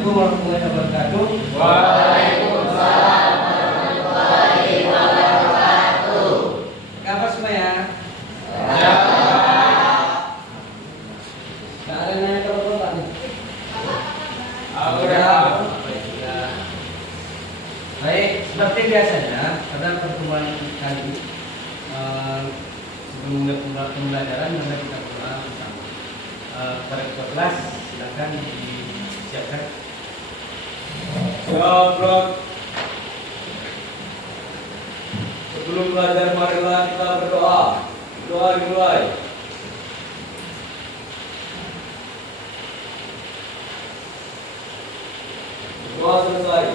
Assalamualaikum warahmatullahi wabarakatuh. Waalaikumsalam warahmatullahi wabarakatuh. Kabar semuanya? Ya. Nggak ada yang nanya kabar Pak nih? Udah. Baik, seperti biasanya pada pertemuan kali ini sebelum pembelajaran mari kita berdoa bersama. Pada ketua kelas silakan disiapkan. Siap, Bro. Sebelum belajar marilah kita berdoa. Doa dimulai. Doa selesai.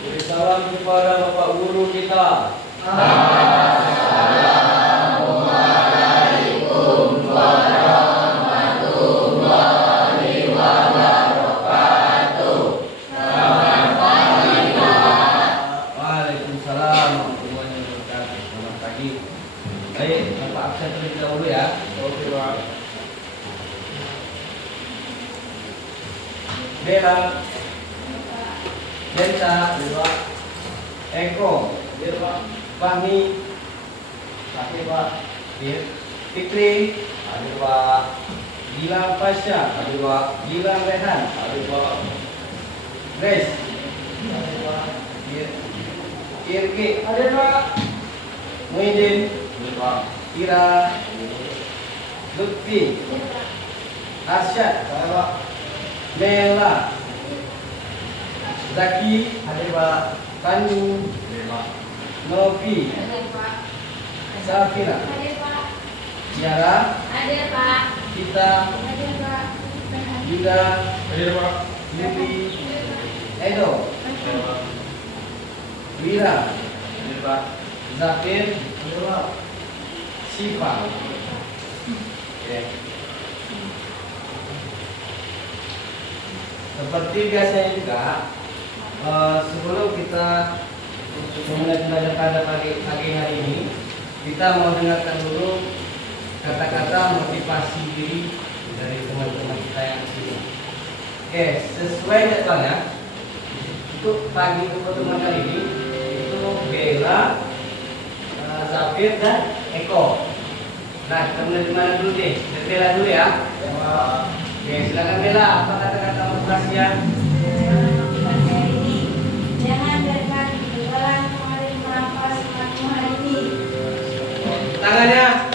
Beri salam kepada Bapak Guru kita. Assalamualaikum warahmatullahi wabarakatuh. Selamat pagi, Pak. Waalaikumsalam warahmatullahi wabarakatuh. Selamat pagi. Baik, Bapak absen terlebih dahulu ya. Oke, Pak. Bella, Densa, Pak. Eko, Pak. Fahmi, Kasih, Pak. Fikri, Ayo, Pak. Gilang Pasha, Ayo, Pak. Gilang Rehan, Ayo, Pak. Grace, Ayo, Pak. Irki, ada Pak, Muhyiddin, Ayo, Pak. Ira, Lutfi, Arsyad, Ayo, Pak. Mela, Zaki, Ayo, Pak. Tanju, Ayo, Pak. Novi, Safira, Tiara, Kita, Yuda, Ayo, Pak. Yudi, Edo, Ayo, Pak. Wira, Ayo, Pak. Zafir, Ayo, Pak. Siva. Oke. Seperti biasanya juga, sebelum kita mulai belajar pada pagi hari ini, kita mau dengarkan dulu kata-kata motivasi diri dari teman-teman kita yang di sini. Oke, sesuai jadwalnya, untuk pagi pertemuan kali ini itu Bella, Zafir dan Eko. Nah, kita mulai di mana dulu deh? Dari Bella dulu ya. Oke, silakan Bella. Apa kata-kata motivasinya? Jangan biarkan kegagalan kemarin merampas semangatmu hari ini. Tangannya.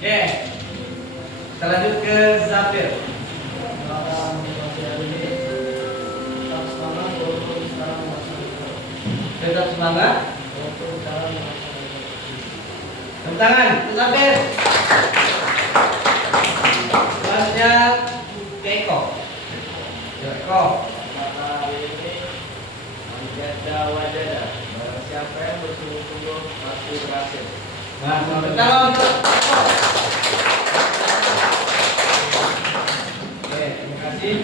Oke. Kita lanjut ke Zafir. Tetap semangat. Tepuk tangan untuk Zafir. Selanjutnya ke Eko. Eko. Kata hari ini menjada wajada. Barang siapa yang bersungguh-sungguh pasti berhasil. Nah, selamat datang untuk Eko. Oke, terima kasih.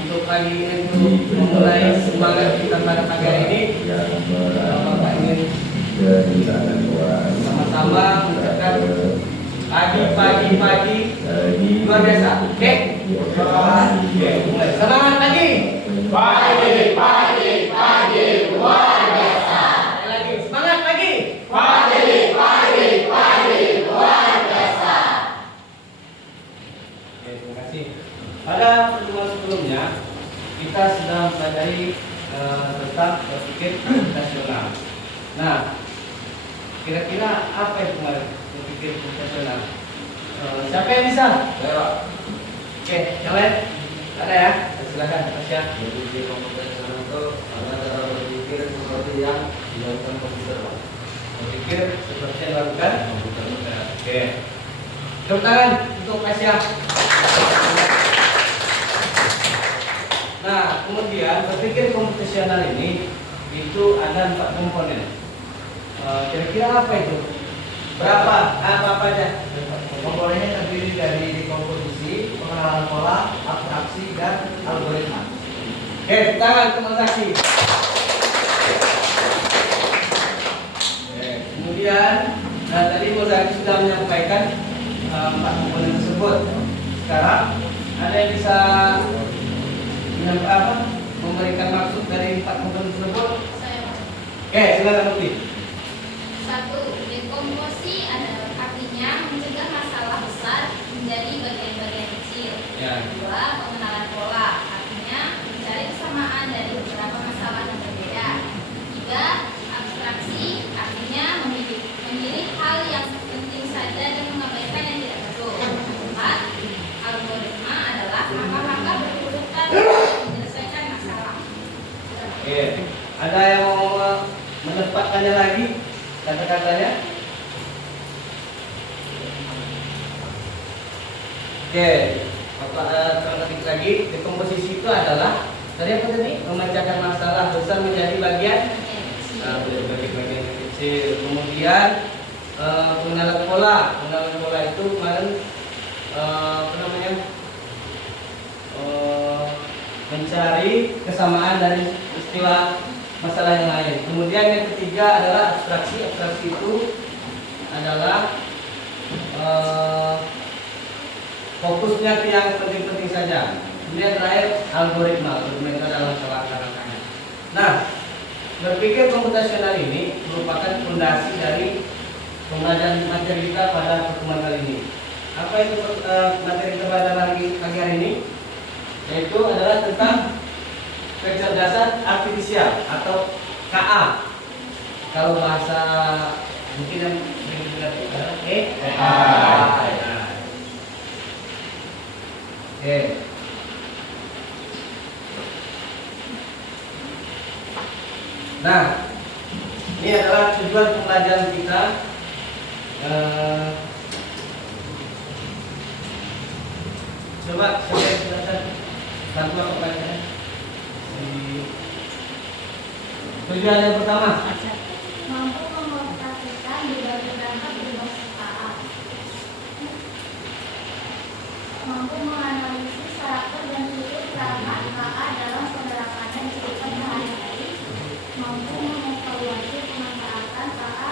Untuk pagi ini untuk memulai semangat kita pada pagi hari ini, Bapak ingin sama-sama mengucapkan pagi luar biasa. Oke? Oke, mulai. Semangat pagi. Pagi luar biasa. Sekali lagi, semangat pagi. Pagi luar biasa. Oke, terima kasih. Pada pertemuan sebelumnya kita sudah mempelajari tentang berpikir profesional. Nah, kira-kira apa yang kemarin berpikir profesional? Siapa yang bisa? Oke, yang lain? Ada ya? Silakan, Tasya. Berpikir profesional itu adalah cara berpikir seperti yang dilakukan komputer, Pak. Berpikir seperti yang dilakukan. Komputer. Oke. Tepuk tangan untuk Tasya. Nah, kemudian berpikir komputasional ini itu ada 4 komponen. Kira-kira apa itu? Berapa? Apa aja? Komponennya terdiri dari dekomposisi, pengenalan pola, abstraksi, dan algoritma. Oke, tangan untuk transaksi. Kemudian, tadi Mozaki sudah menyampaikan empat komponen tersebut. Sekarang ada yang bisa memberikan maksud dari empat komponen tersebut? Saya Oke, silakan Lutfi. satu, dekomposi adalah artinya mencegah masalah besar menjadi bagian-bagian kecil. Ya. Dua, pengenalan pola artinya mencari kesamaan dari beberapa masalah yang berbeda. Tiga, abstraksi artinya memilih hal yang penting saja dan mengabaikan yang tidak perlu. Empat, algoritma adalah langkah-langkah berurutan untuk menyelesaikan masalah. Oke. Ada yang mau menempatkannya lagi kata-katanya? Oke. Kalau ketik lagi, dekomposisi itu adalah tadi apa tadi? Memecahkan masalah besar menjadi bagian. Nah, bagian kecil. Kemudian pengenalan pola. Pengenalan pola itu kemarin apa namanya? Mencari kesamaan dari istilah masalah yang lain. Kemudian yang ketiga adalah abstraksi. Abstraksi itu adalah fokusnya ke yang penting-penting saja. Kemudian terakhir algoritma. Algoritma itu adalah langkah-langkahnya. Nah, berpikir komputasional ini merupakan fondasi dari pembelajaran materi kita pada pertemuan kali ini. Apa itu materi kita pada pagi hari ini? Yaitu adalah tentang kecerdasan artifisial atau KA. Kalau bahasa mungkin yang AI. Oke. Nah, ini adalah tujuan pembelajaran kita. Coba saya silakan bantu aku bacanya. Tujuan yang pertama. Mampu mengoperasikan berbagai perangkat berbasis KA. Mampu menganalisis karakter dan struktur perangkat KA dalam penerapannya di kehidupan sehari-hari. Mampu mengevaluasi pemanfaatan KA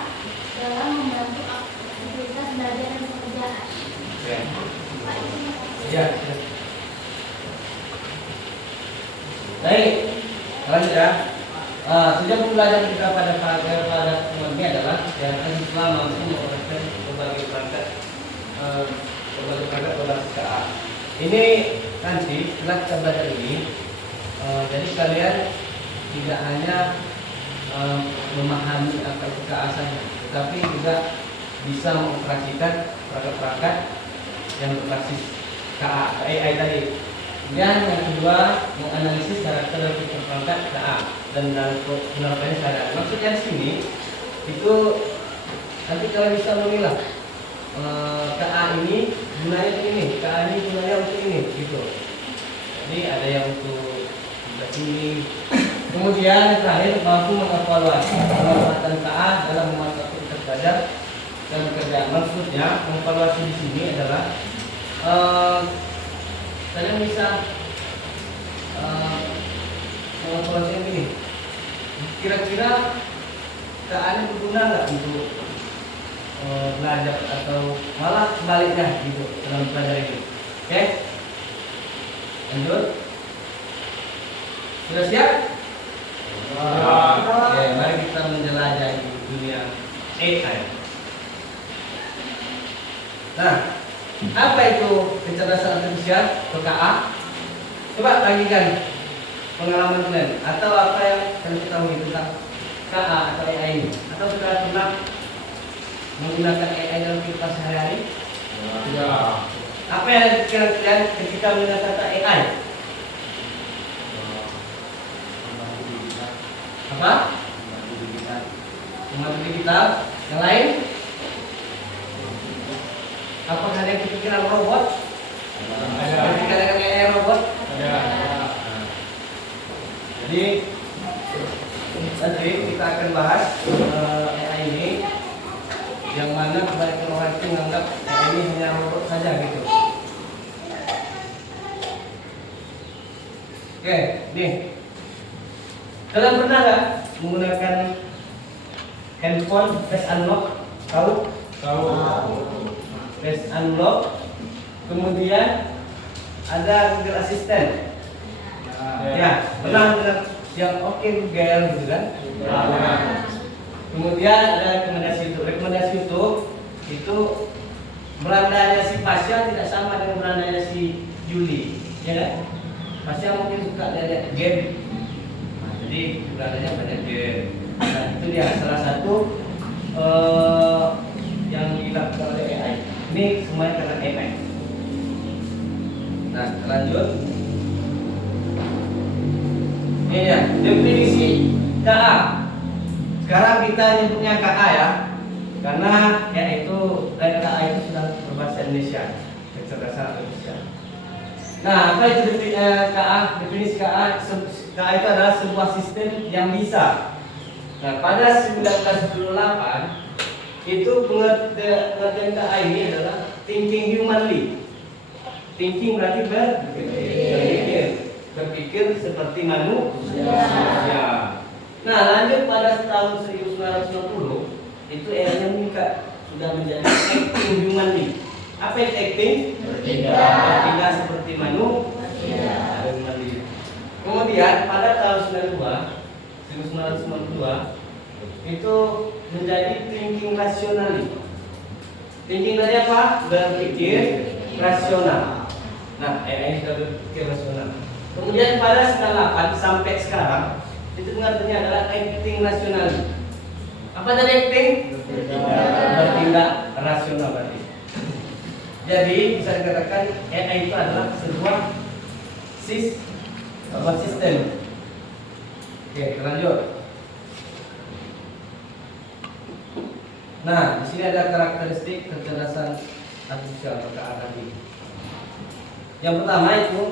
dalam membantu aktivitas belajar dan pekerjaan. Ya. Baik, lanjut ya. Tujuan pembelajaran kita pada pertemuan ini adalah yang siswa mampu mengoperasikan berbagai perangkat berbasis KA. Ini nanti setelah kita belajar ini, jadi kalian tidak hanya memahami apa itu KA saja, tetapi juga bisa mengoperasikan perangkat-perangkat yang berbasis KA, AI tadi. Dan yang kedua, menganalisis karakter dan fitur perangkat KA dan penerapannya sadar. Maksudnya di sini itu nanti kalian bisa memilah KA ini gunanya untuk ini, KA ini gunanya untuk ini, gitu. Jadi ada yang untuk ini. Kemudian yang terakhir, mampu mengevaluasi pemanfaatan KA dalam memanfaatkan belajar dan bekerja. Maksudnya mengevaluasi di sini adalah kalian bisa mengevaluasi yang ini. Kira-kira KA-nya berguna nggak untuk belajar atau malah sebaliknya gitu dalam pelajaran ini. Oke? Lanjut. Sudah siap? Oke, mari kita menjelajahi dunia AI. Nah, apa itu kecerdasan artifisial atau KA? Coba bagikan pengalaman kalian atau apa yang kalian ketahui tentang KA atau AI ini, atau sudah pernah menggunakan AI dalam kehidupan sehari-hari? Ya. Apa yang ada di pikiran kalian ketika mendengar kata AI? Apa? Membantu digital. Yang lain? Apakah ada yang kepikiran robot? Ketika dengan AI robot? Jadi nanti kita akan bahas AI ini, yang mana kebanyakan orang itu menganggap AI ini hanya robot saja gitu. Oke, nih. Kalian pernah nggak menggunakan handphone face unlock? Tahu? Tahu. Face Unlock. Kemudian ada Google Assistant. Ya, pernah dengar yang oke Google gitu kan? Kemudian ada rekomendasi YouTube. Rekomendasi YouTube itu berandanya si Pasha tidak sama dengan berandanya si Juli, ya kan? Pasha mungkin suka lihat game, nah, jadi berandanya banyak game. Nah, itu dia salah satu yang dilakukan oleh AI. Ini semuanya karena AI. Nah, lanjut. Ini ya, definisi KA. Sekarang kita nyebutnya KA ya, karena ya itu KA itu sudah berbahasa Indonesia, kecerdasan artifisial. Nah, apa itu KA? Definisi KA, KA itu adalah sebuah sistem yang bisa. Nah, pada 1928 itu pengertian KA ini adalah thinking humanly. Thinking berarti berpikir seperti manusia. Nah, lanjut pada tahun 1960 itu eranya meningkat sudah menjadi acting humanly. Apa itu acting? Bertindak seperti manusia. Kemudian pada tahun 1992 itu menjadi thinking rationally. Thinking dari apa? Berpikir rasional. Nah, AI sudah berpikir rasional. Kemudian pada 98 sampai sekarang itu pengertiannya adalah acting rasional. Apa tadi acting? Bertindak rasional berarti. Jadi bisa dikatakan AI itu adalah sebuah sistem. Oke, lanjut. Nah, di sini ada karakteristik kecerdasan artifisial atau KA tadi. Yang pertama itu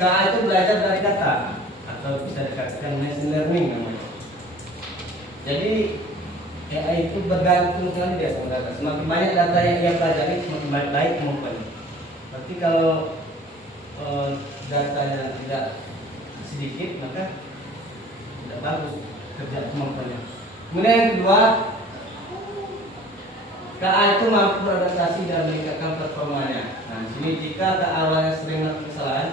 KA itu belajar dari data atau bisa dikatakan machine learning namanya. Jadi AI itu bergantung sekali dia sama data. Semakin banyak data yang ia pelajari, semakin baik kemampuannya. Berarti kalau datanya tidak sedikit, maka tidak bagus kerja kemampuannya. Kemudian yang kedua, KA itu mampu beradaptasi dan meningkatkan performanya. Nah, di sini jika KA awalnya sering melakukan kesalahan,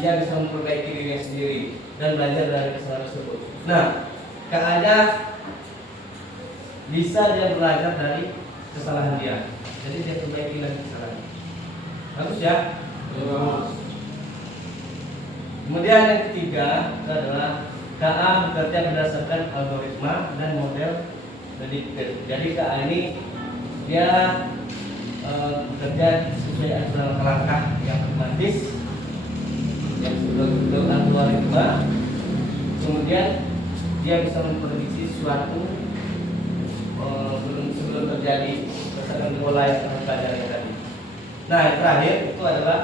ia bisa memperbaiki dirinya sendiri dan belajar dari kesalahan tersebut. Nah, KA-nya bisa dia belajar dari kesalahan dia. Jadi dia perbaiki lagi kesalahan. Bagus ya? Kemudian yang ketiga adalah KA bekerja berdasarkan algoritma dan model prediktif. Jadi KA ini dia bekerja sesuai aturan langkah yang otomatis yang sudah algoritma. Kemudian dia bisa memprediksi suatu sebelum terjadi berdasarkan pola yang kami pelajari tadi. Nah, yang terakhir itu adalah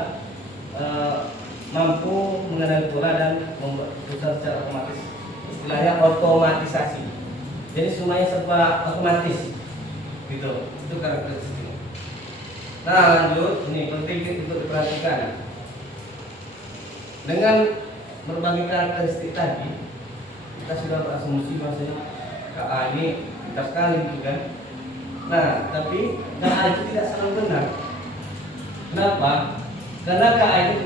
mampu mengenali pola dan membuat keputusan secara otomatis. Istilahnya otomatisasi. Jadi semuanya serba otomatis, gitu. Itu karakteristiknya. Nah, lanjut, ini penting untuk diperhatikan. Dengan berbagai karakteristik tadi, kita sudah berasumsi bahwasanya KA ini pintar sekali, gitu kan? Nah, tapi KA itu tidak selalu benar. Kenapa? Karena KA itu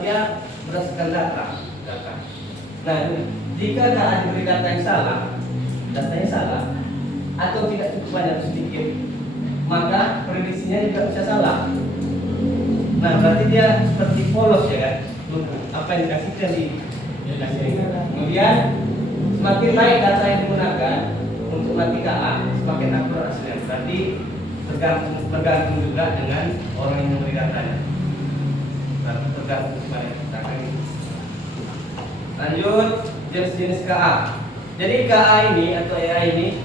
dia berdasarkan data. Nah, jika KA diberi data yang salah, datanya salah, atau tidak cukup banyak sedikit, maka prediksinya juga bisa salah. Nah, berarti dia seperti polos ya kan? Apa yang dikasihkan dikasih. Kemudian semakin baik data yang digunakan untuk nanti KA, semakin akurat hasilnya. Berarti tergantung juga dengan orang yang memberi datanya. Berarti tergantung kepada kita kan. Lanjut, jenis-jenis KA. Jadi KA ini atau AI ini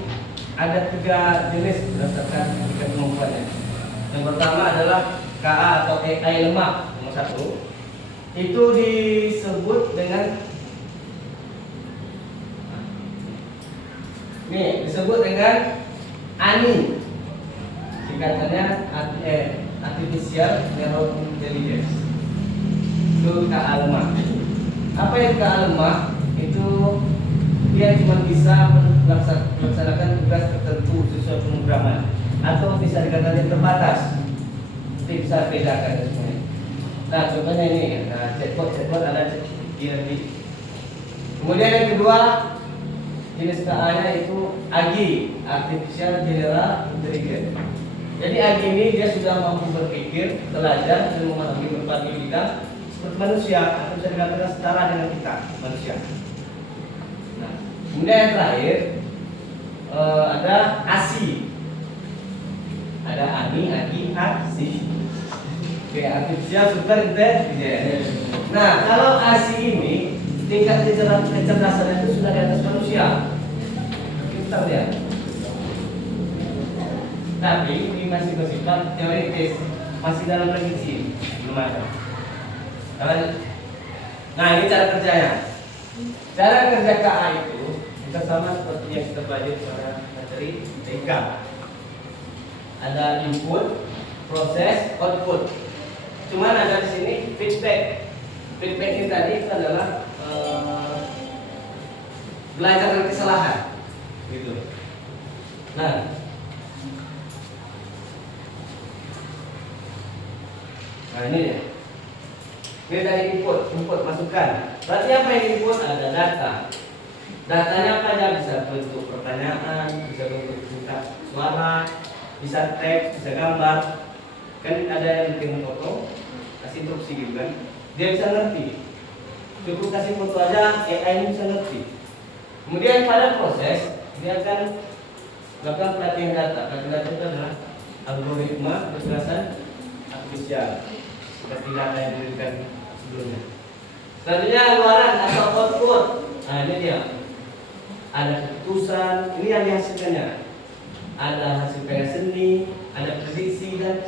ada 3 jenis berdasarkan tingkat kemampuannya. Yang pertama adalah KA atau AI lemah, nomor 1. Itu disebut dengan ANI, singkatannya Artificial Neural Intelligence. Itu KA lemah. Apa yang KA lemah? Itu dia cuma bisa melaksanakan tugas tertentu sesuai pemrograman, atau bisa dikatakan terbatas. bisa bedakan semuanya. Nah, contohnya ini ya. Nah, chatbot ada IRB. Kemudian yang kedua jenis KA-nya itu AGI, Artificial General Intelligence. Jadi AGI ini dia sudah mampu berpikir, belajar dan memahami berbagai bidang seperti manusia atau bisa dikatakan setara dengan kita manusia. Nah, kemudian yang terakhir ada ASI, ada AGI, ASI. Oke, Artificial Super Intelligence. Nah, kalau ASI ini tingkat kecerdasan itu sudah di atas manusia. Pintar ya. Tapi ini masih bersifat teoritis, masih dalam prediksi, belum ada. Nah, ini cara kerjanya. Cara kerja KA itu kita sama seperti yang kita pelajari pada materi TK. Ada input, proses, output. Cuman ada di sini feedback. Feedback ini tadi itu adalah belajar dari kesalahan, gitu. Nah, ini ya. Ini dari input masukan. Berarti apa yang input? Ada data. Datanya apa aja? Bisa bentuk pertanyaan, bisa bentuk suara, bisa teks, bisa gambar. Kan ada yang bikin foto, kasih instruksi gitu kan. Dia bisa ngerti. Cukup kasih foto aja, AI ini bisa ngerti. Kemudian pada proses dia akan melakukan pelatihan data. Pelatihan data itu adalah algoritma kecerdasan artifisial seperti data yang diberikan sebelumnya. Selanjutnya luaran atau output. Nah, ini dia. Ada keputusan, ini yang dihasilkannya. Ada hasil karya seni, ada prediksi dan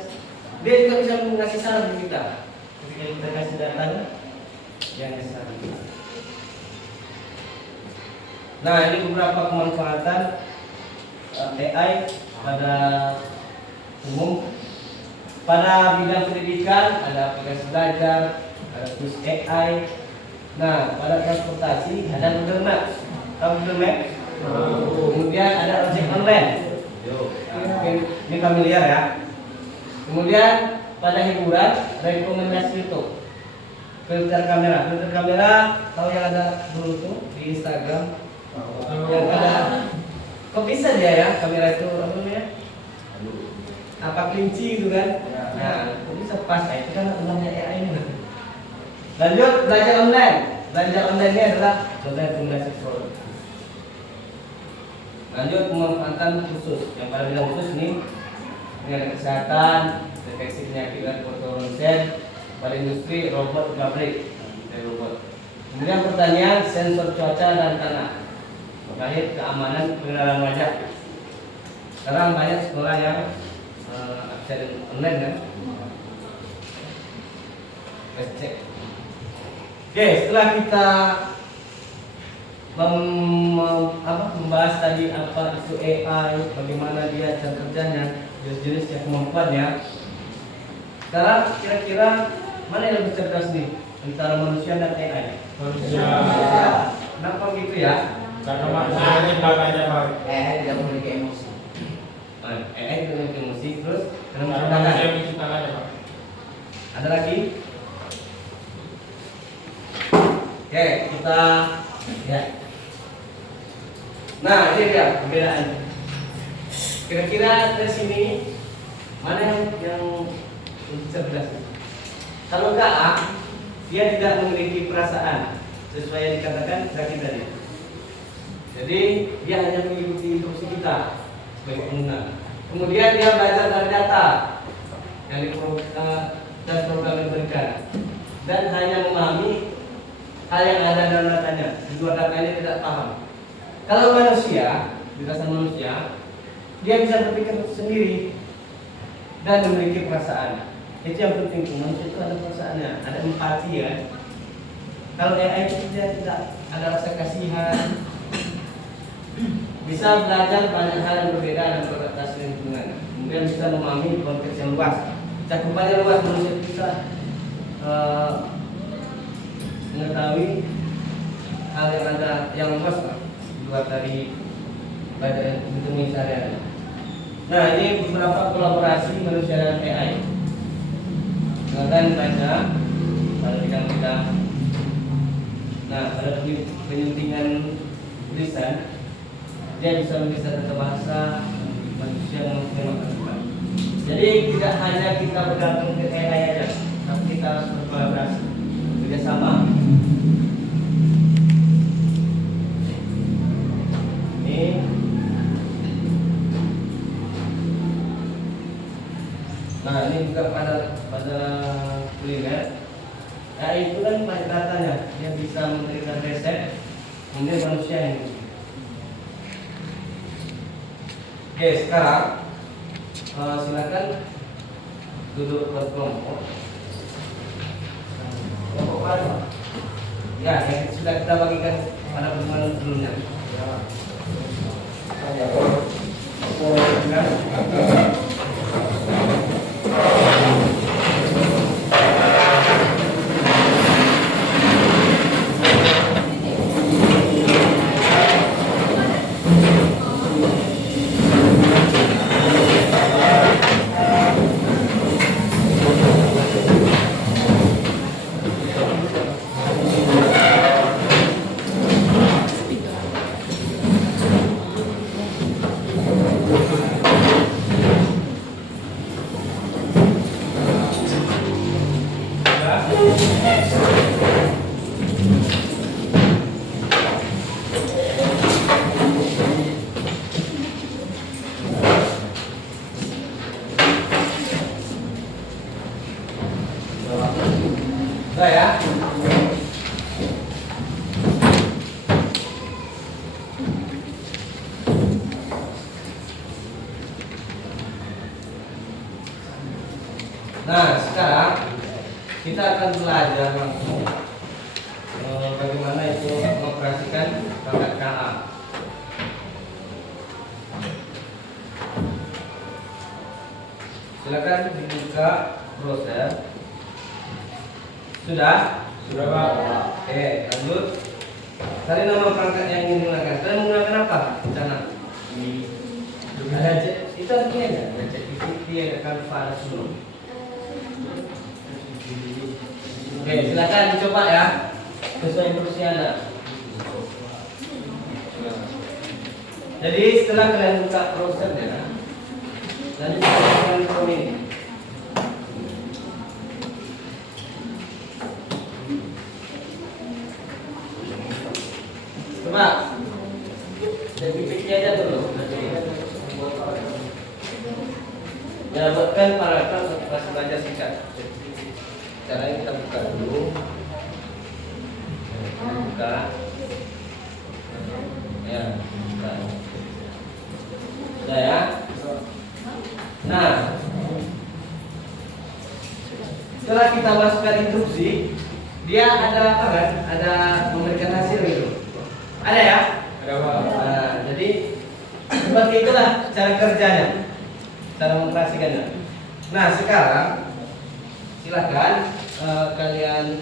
dia juga bisa mengasih saran ke kita. Ketika kita kasih datanya, yang kasih saran kita. Nah, ini beberapa kemanfaatan AI pada umum. Pada bidang pendidikan ada aplikasi belajar, ada tools AI. Nah, pada transportasi ada Google Maps. Tahu Google Maps? Kemudian ada ojek online. Mungkin ini familiar ya. Kemudian pada hiburan rekomendasi YouTube. Filter kamera, tahu yang ada dulu tuh di Instagram. Yang ada. Kok bisa dia ya kamera itu apa namanya? Apa kelinci gitu kan? Nah, kok bisa pas? Nah, itu kan namanya AI ini. Lanjut belajar online. Belajar online ini adalah contoh rekomendasi produk. Lanjut pemanfaatan khusus. Yang pada bidang khusus ini ada kesehatan, deteksi penyakit dan foto ronsen. Pada industri robot pabrik, robot. Kemudian pertanian, sensor cuaca dan tanah. Terkait keamanan pengenalan wajah. Sekarang banyak sekolah yang akses online kan. Let's check. Oke, setelah kita membahas tadi apa itu AI, bagaimana dia cara kerjanya, jenis-jenisnya, kemampuannya. Sekarang kira-kira mana yang lebih cerdas nih antara manusia dan AI? Manusia. Kenapa gitu ya? Karena manusia ciptakannya Pak. AI tidak memiliki emosi. AI itu memiliki emosi, terus Karena menciptakan. manusia menciptakannya Pak. Ada lagi? Oke, kita ya. Nah, ini dia perbedaan. Kira-kira dari sini mana yang lebih cerdas? Kalau KA, dia tidak memiliki perasaan sesuai yang dikatakan Zaki tadi. Jadi dia hanya mengikuti instruksi kita sebagai pengguna. Kemudian dia belajar dari data yang dan program yang diberikan dan hanya memahami hal yang ada dalam datanya. Di luar datanya tidak paham. Kalau manusia, berdasarkan manusia, dia bisa berpikir sendiri dan memiliki perasaan. Itu yang penting. Manusia itu ada perasaannya, ada empati ya. Kalau AI itu dia tidak ada rasa kasihan, bisa belajar banyak hal yang berbeda dan beradaptasi lingkungan. Kemudian bisa memahami konteks yang luas. Cakupannya luas, manusia bisa mengetahui hal yang ada yang luas luar dari badan hitung sehari-hari. Nah, ini beberapa kolaborasi manusia dan AI. Silakan baca pada bidang-bidang. Nah, pada penyuntingan tulisan dia bisa menulis tata bahasa manusia yang memakan. Jadi tidak hanya kita bergantung ke AI aja, tapi kita harus berkolaborasi, kerjasama. Ini, nah ini juga pada kuliner. Nah itu kan pada datanya, dia bisa memberikan resep, kemudian manusia ini. Oke, sekarang silakan duduk berkelompok. Kelompok mana? Ya, yang sudah kita bagikan pada pertemuan sebelumnya. Sudah ya. Nah, sekarang kita akan belajar langsung bagaimana itu mengoperasikan perangkat KA. Silakan dibuka browser. Sudah? Sudah Pak. Oke, lanjut. Cari nama perangkat yang ingin digunakan. Kalian menggunakan apa? Rencana? Ada itu artinya ada. Ada ChatGPT, ada Canva, ada semua. Oke, silakan dicoba ya. Sesuai instruksi Anda. Jadi setelah kalian buka browsernya, lanjut kalian form ini. Coba, jadi PPT aja dulu. Ya, buatkan paragraf untuk kelas belajar singkat. Caranya kita buka dulu. Buka. Ya, buka. Sudah ya. Nah, setelah kita masukkan instruksi, dia ada apa kan? Ada memberikan hasil gitu. Ada ya? Ada Pak. Nah, jadi seperti itulah cara kerjanya, cara mengoperasikannya. Nah, sekarang silakan kalian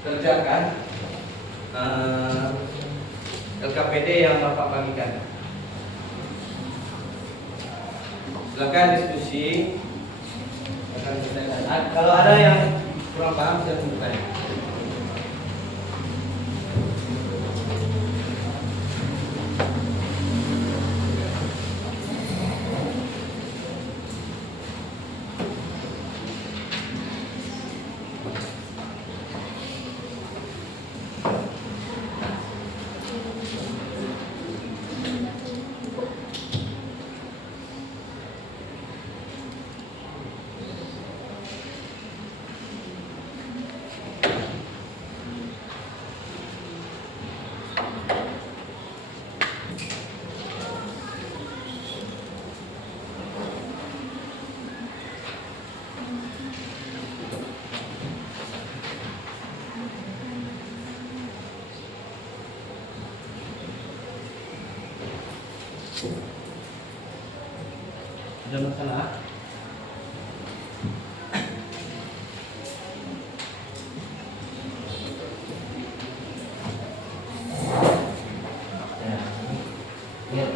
kerjakan LKPD yang Bapak bagikan. Silakan diskusi. Kalau ada yang kurang paham, saya tunjukkan. Ada masalah? Ya.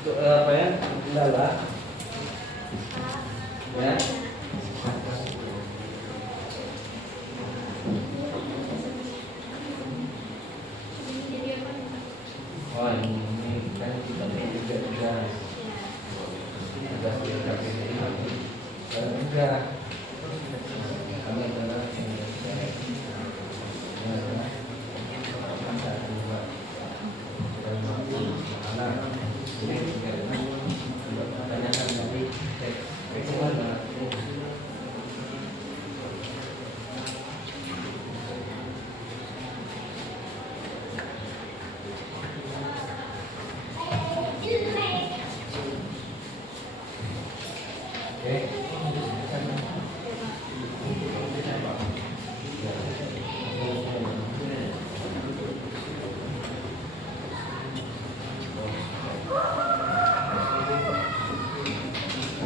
Untuk apa ya? Kendala. Ya. Oh ini kan kita juga tugas. Tugas di KPD ini. Kalau enggak, kami adalah Indonesia. Ya, anak ini tanyakan dari kemana?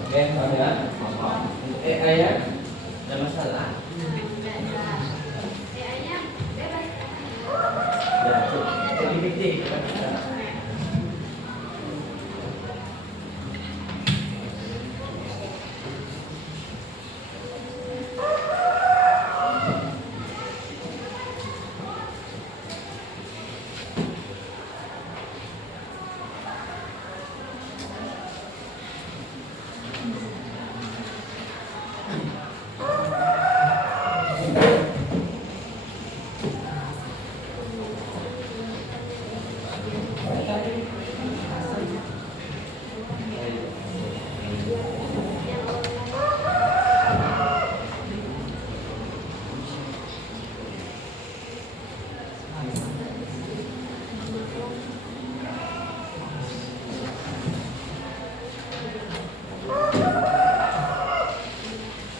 Oke, ada. Ayah, ada masalah? Ya, jadi meeting kita.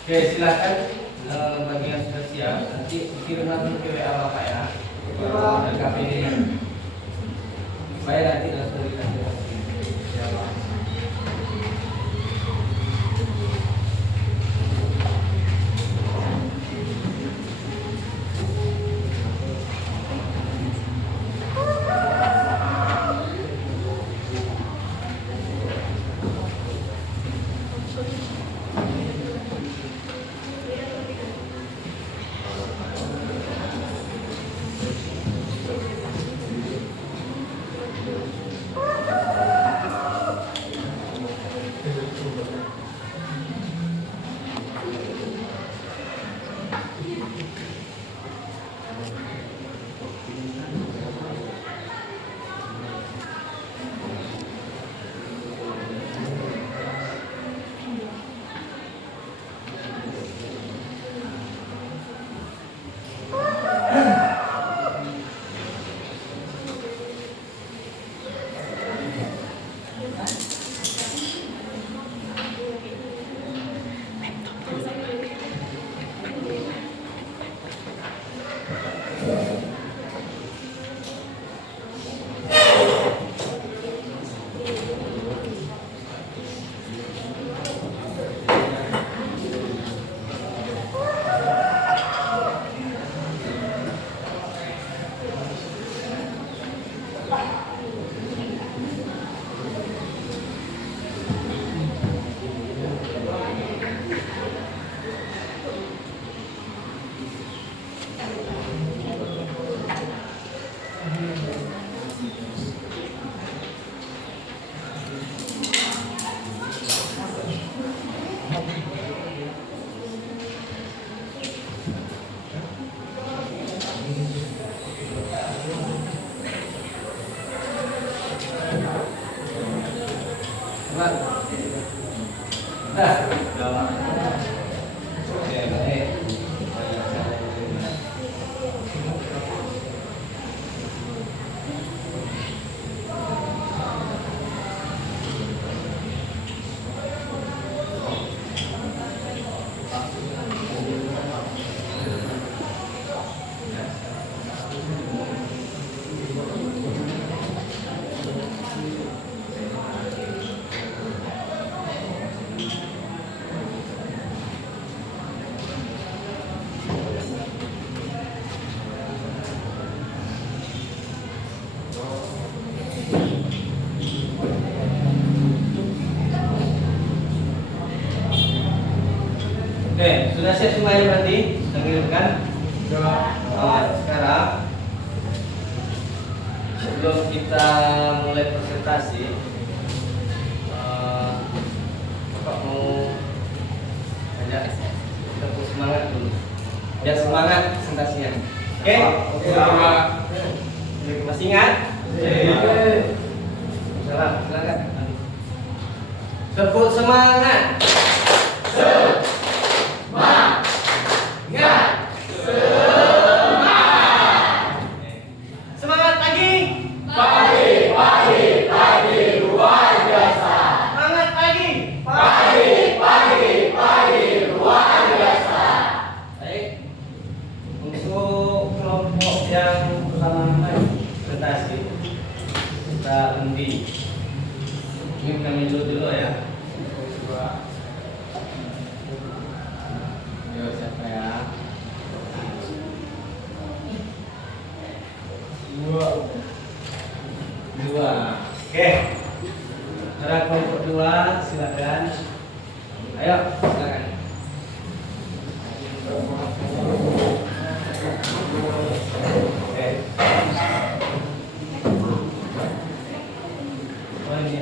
Oke, silakan bagi yang sudah siap nanti kirim lagi ke WA Bapak ya. Dan KPD supaya nanti langsung dikasih. Ya, Pak. Sudah siap semuanya berarti? Dengarkan. Sekarang sebelum kita mulai presentasi, Bapak mau ajak kita semangat dulu. Biar semangat presentasinya. Oke? Masih ingat? Silakan. Sebut semangat. Semangat lagi. Pagi luar biasa. Semangat lagi. Pagi luar biasa. Baik. Untuk kelompok yang pertama presentasi kita undi. Ini kami dulu ya. Ayo siapa ya? Dua. Oke. Sekarang kelompok dua, silakan. Ayo, silakan. Oke. Oh, ini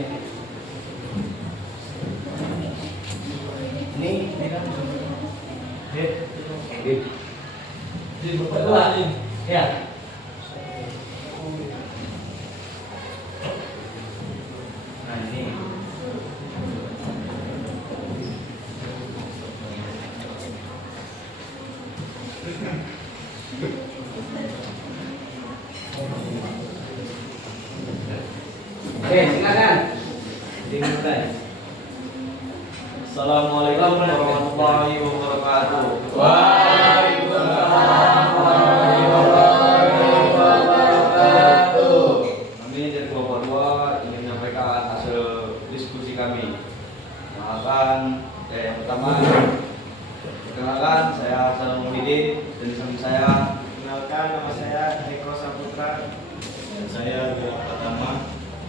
kan. Di Bapak dua. Ya. Nah, ini. Oke, silakan. Dimulai. Assalamualaikum warahmatullahi wabarakatuh. Kami dari kelompok 2 ingin menyampaikan hasil diskusi kami. Yang pertama, perkenalkan saya Salam Muhyiddin dan di samping saya Kenalkan, nama saya Eko Saputra. dan saya Gilang Pratama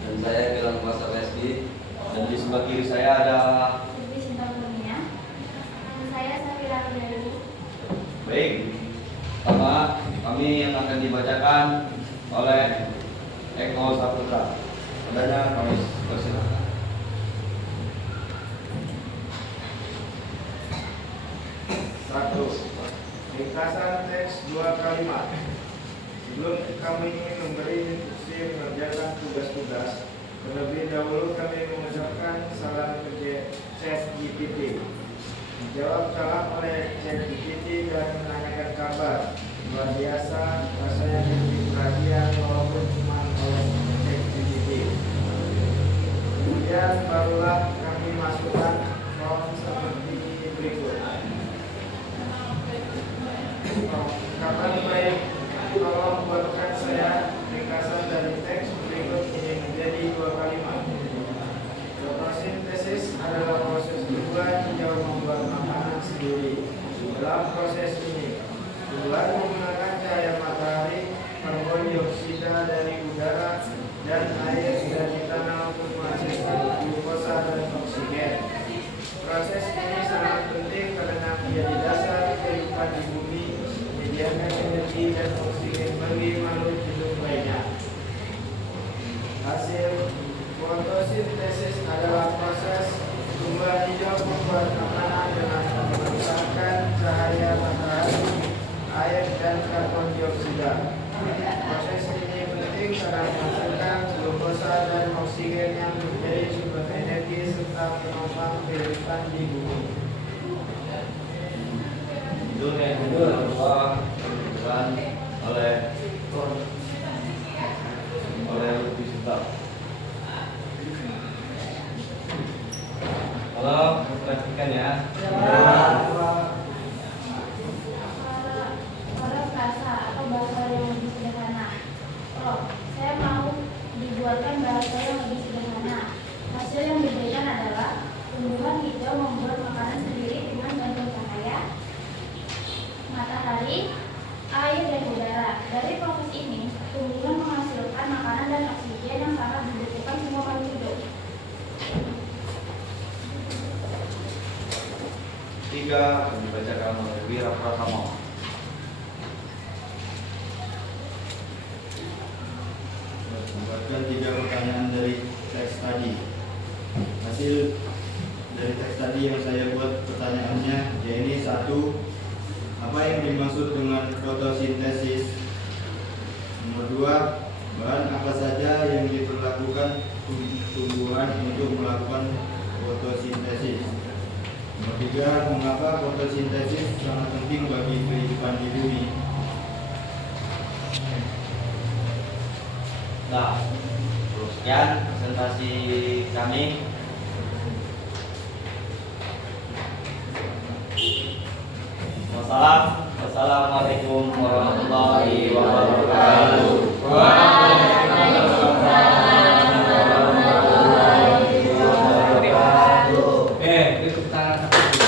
Dan saya bilang kuasa PSB. dan di sebelah kiri saya ada. Lebih cinta dunia. Saya Safira Ridani. Baik, pertama kami yang akan dibacakan oleh Eko Saputra. Adanya kami persilakan. Satu, ringkasan teks 2 kalimat. Sebelum kami memberi instruksi mengerjakan tugas-tugas, terlebih dahulu kami mengucapkan salam ke ChatGPT. Dijawab salam oleh ChatGPT dan menanyakan kabar. Luar biasa, rasanya jadi perhatian walaupun cuma oleh ChatGPT. Kemudian barulah kami masukkan prompt seperti berikut. Kabar baik, tolong buatkan saya ringkasan dari teks berikut ini menjadi 2 kalimat. Fotosintesis adalah proses tumbuhan hingga membuat makanan sendiri. Dalam proses ini, tumbuhan menggunakan cahaya matahari, karbon dioksida dari udara, dan air dari tanah untuk menghasilkan glukosa dan oksigen. Proses ini sangat penting karena menjadi dasar kehidupan di bumi, menyediakan energi dan oksigen bagi makhluk hidup lainnya. Hasil fotosintesis adalah proses tumbuhan hijau membuat makanan dengan memanfaatkan cahaya matahari, air, dan karbon dioksida. Proses ini penting karena menghasilkan glukosa dan oksigen yang menjadi sumber energi serta penopang kehidupan di bumi. Itu yang kedua dilakukan oleh Lutfi Sutar. Halo, perhatikan ya. Huruf bahasa atau bahasa yang lebih sederhana. Saya mau dibuatkan bahasa yang lebih sederhana. Hasil yang diberikan adalah tumbuhan hijau membuat makanan sendiri dengan bantuan cahaya matahari, air, dan udara. Dari proses ini, tumbuhan menghasilkan makanan dan oksigen yang sangat dibutuhkan semua makhluk hidup. 3 dibacakan oleh Wirapratama. Buatkan 3 pertanyaan dari teks tadi. Hasil dari teks tadi yang saya buat pertanyaannya, yaitu 1. Apa yang dimaksud dengan fotosintesis? Nomor 2. Bahan apa saja yang diperlakukan tumbuhan untuk melakukan fotosintesis? Nomor 3. Mengapa fotosintesis sangat penting bagi kehidupan di bumi? Nah, sekian presentasi kami. Wassalamualaikum warahmatullahi wabarakatuh. Itu tangan satu.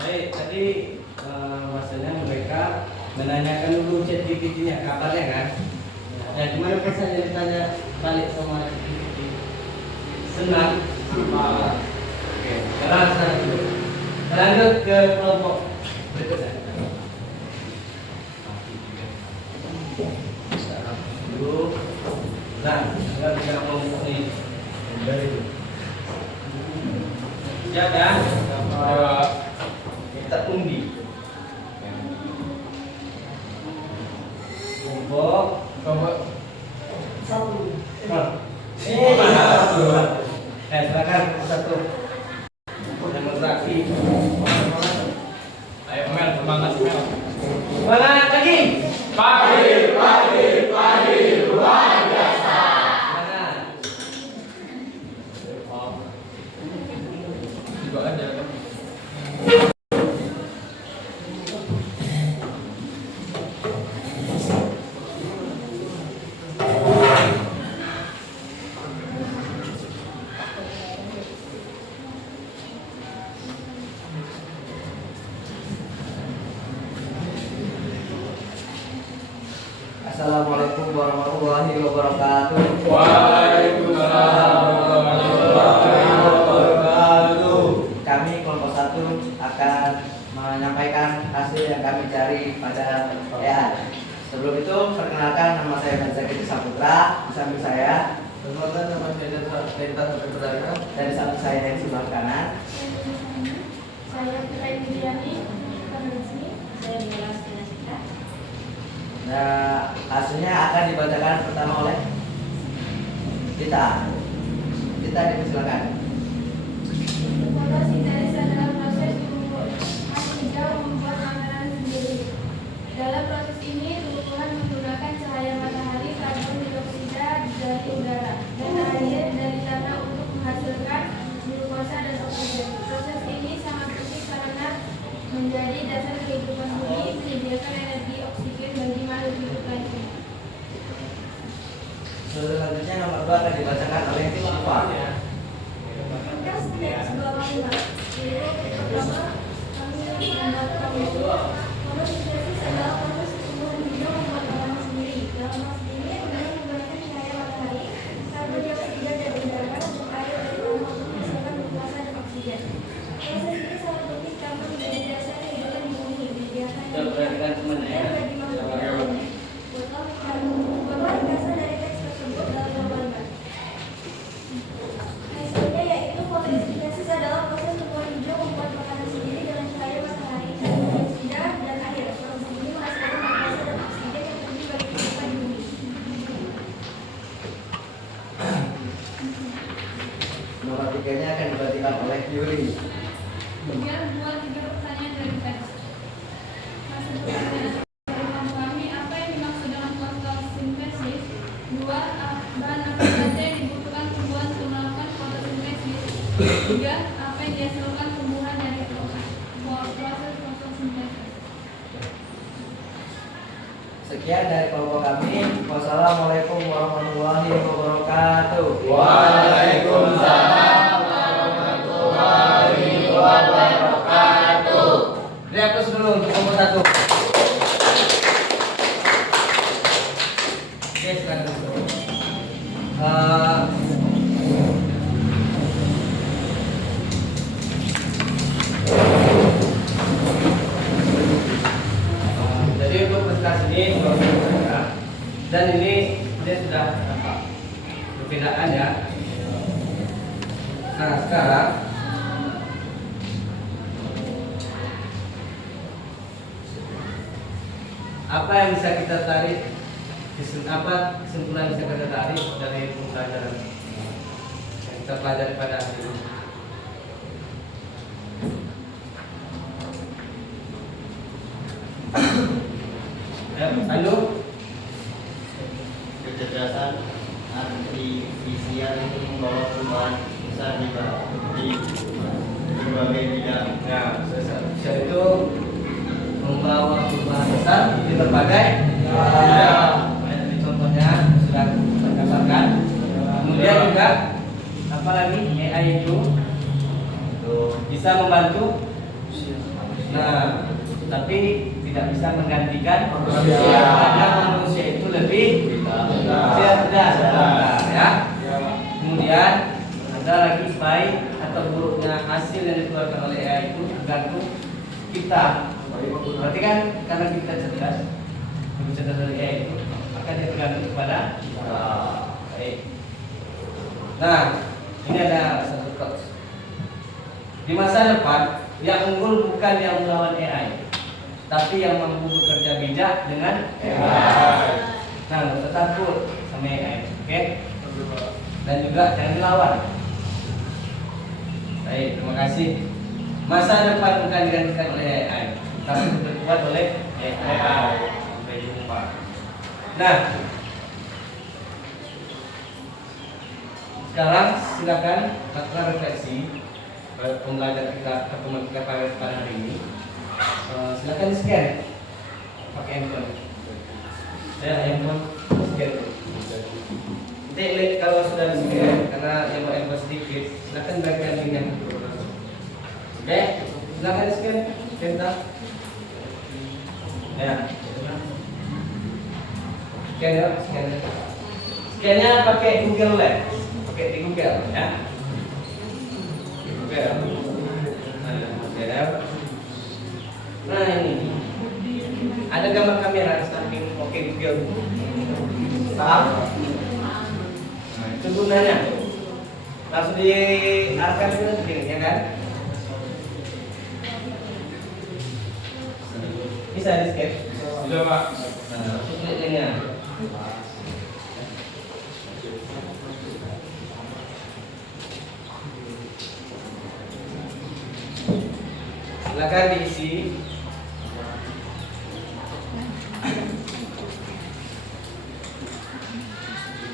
Baik, tadi maksudnya mereka menanyakan dulu ChatGPT-nya kabarnya kan. Ya, gimana pesannya ditanya balik sama ChatGPT? Senang. Oke, sekarang senang dulu. Lanjut ke kelompok berikutnya. Dulu. Nah, sekarang kita kelompok ini. Siap ya? Kita undi. Kelompok satu. Silakan satu. Demonstrasi. Ayo Mel, semangat Mel. Semangat lagi. Pagi, luar biasa. Semangat. Juga aja kan. Assalamualaikum warahmatullahi wabarakatuh. Waalaikumsalam warahmatullahi wabarakatuh. Kami kelompok 1 akan menyampaikan hasil yang kami cari pada perkuliahan. Sebelum itu, perkenalkan, nama saya Mazaki Saputra. Di samping saya, Perkenalkan, nama saya Dental Saputra. dan di samping saya yang sebelah kanan. Saya Putri Indriani, saya Bella Stinasita. Nah, hasilnya akan dibacakan pertama oleh kita. Kita dipersilakan. Fotosintesis adalah proses tumbuhan hijau membuat makanan sendiri. Dalam proses ini, tumbuhan menggunakan cahaya matahari, karbon dioksida dari udara, dan air dari tanah untuk menghasilkan glukosa dan oksigen. Proses ini sangat penting karena menjadi dasar kehidupan bumi, menyediakan energi oksigen bagi makhluk hidup lainnya. Selanjutnya nomor 2 akan dibacakan oleh Siva. Tugas teks bawah 5 yaitu pertama kami mendapatkan bahwa fotosintesis adalah proses tumbuhan hijau membuat makanan sendiri. Dalam proses ini tumbuhan menggunakan cahaya matahari, karbon dioksida dari udara, dan air dari tanah untuk menghasilkan glukosa dan oksigen. Proses ini sangat penting karena menjadi dasar kehidupan di bumi, menyediakan Kita perhatikan teman ya. bagi makhluk lainnya. Buatlah ringkasan dari teks tersebut dalam gambar. Hasilnya yaitu fotosintesis adalah proses tumbuhan hijau membuat makanan sendiri dengan cahaya matahari, karbon dioksida, dan air. Proses ini menghasilkan glukosa dan oksigen yang penting bagi kehidupan di bumi. Nomor 3-nya akan dibacakan oleh Yuli. Kemudian buat 3 pertanyaan dari teks. Hasil pertanyaan dari kelompok kami, apa yang dimaksud dengan fotosintesis? 2. Bahan apa saja yang dibutuhkan tumbuhan untuk melakukan fotosintesis? 3. Apa yang dihasilkan tumbuhan dari proses fotosintesis? Sekian dari kelompok kami. Wassalamualaikum warahmatullahi wabarakatuh. Waalaikumsalam warahmatullahi wabarakatuh. Lihat dulu untuk kelompok 1. Oke, sekarang dulu. berkas ini 20 saja. Dan ini dia sudah perbedaan ya. Nah sekarang apa yang bisa kita tarik, kesimpulan bisa kita tarik dari pembelajaran yang kita pelajari pada hari ini? Anu, Kecerdasan artifisial itu membawa perubahan besar di berbagai bidang. ya, sosial itu membawa perubahan besar di berbagai Ini contohnya sudah saya katakan. Kemudian juga apa lagi, AI itu bisa membantu. Nah, tapi tidak bisa menggantikan manusia karena manusia itu lebih cerdas ya. Kemudian ada lagi baik atau buruknya hasil yang dikeluarkan oleh AI itu tergantung kita. Berarti kan karena kita cerdas, lebih cerdas dari AI itu, maka dia tergantung kepada AI. Nah, ini ada satu quotes. Di masa depan yang unggul bukan yang melawan AI, tapi yang mampu bekerja bijak dengan AI. Nah, nggak usah takut sama AI, oke? Dan juga jangan dilawan. Baik, terima kasih. Masa depan bukan digantikan oleh AI, tapi diperkuat oleh AI. Sampai jumpa. Nah, sekarang silakan lakukan refleksi pembelajaran kita, pertemuan kita pada hari ini. Silakan scan pakai handphone. Saya handphone scan. Nanti lihat kalau sudah scan, karena yang mau handphone sedikit, silakan bagikan linknya. Oke, silakan scan, scan. Ya, scan ya, scan. Scannya pakai Google Lens, pakai di Google ya. Di Google. Nah ini ada gambar kamera samping oke Google. Paham? Nah, itu gunanya. Langsung diarahkan ke sini ya kan? Bisa di scan? Sudah Pak. Nah, linknya. Silakan diisi.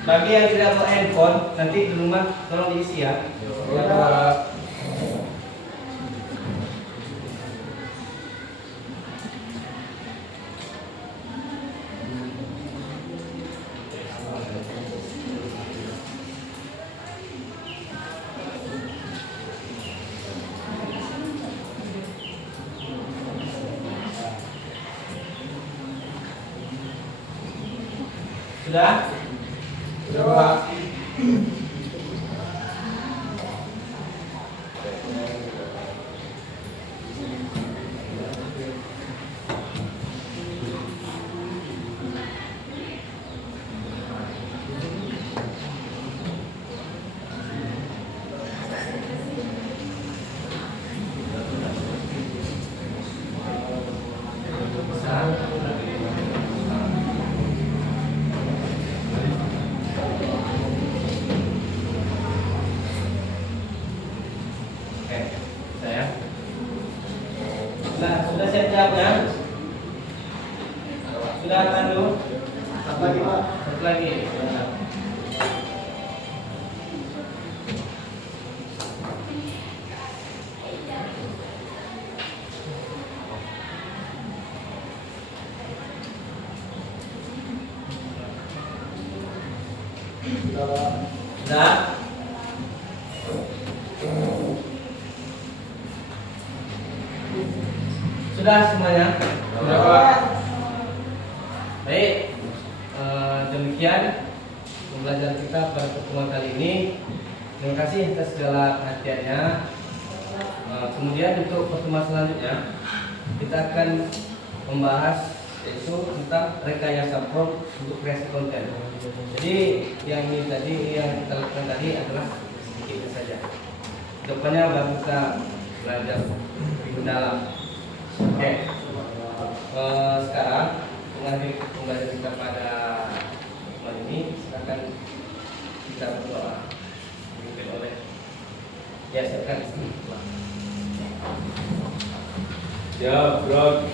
Bagi yang tidak bawa handphone, nanti di rumah tolong diisi ya. Sudah? Sudah Pak. Oke, saya. Nah, sudah siap jawabnya? Sudah Pandu? Satu lagi Pak. Satu lagi. Sudah Pak. Sudah? Sudah semuanya? Sudah Pak. Baik, demikian pembelajaran kita pada pertemuan kali ini. Terima kasih atas segala perhatiannya. Kemudian untuk pertemuan selanjutnya kita akan membahas yaitu tentang rekayasa prompt untuk kreasi konten. Jadi yang ini tadi yang kita lakukan tadi adalah sedikit saja. Depannya baru kita belajar lebih mendalam. Oke. Sekarang mengakhiri pembelajaran kita pada malam ini, silakan kita berdoa dipimpin oleh silakan. Ya, bro.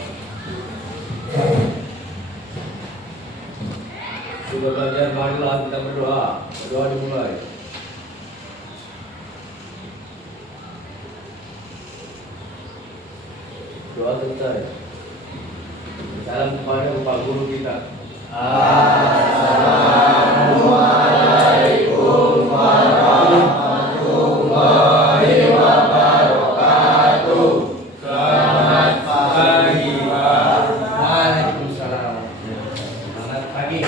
Sudah belajar, marilah kita berdoa. Berdoa dimulai. Doa selesai. Salam kepada Bapak Guru kita. Assalamualaikum warahmatullahi wabarakatuh. Selamat pagi, Pak. Waalaikumsalam. Selamat pagi.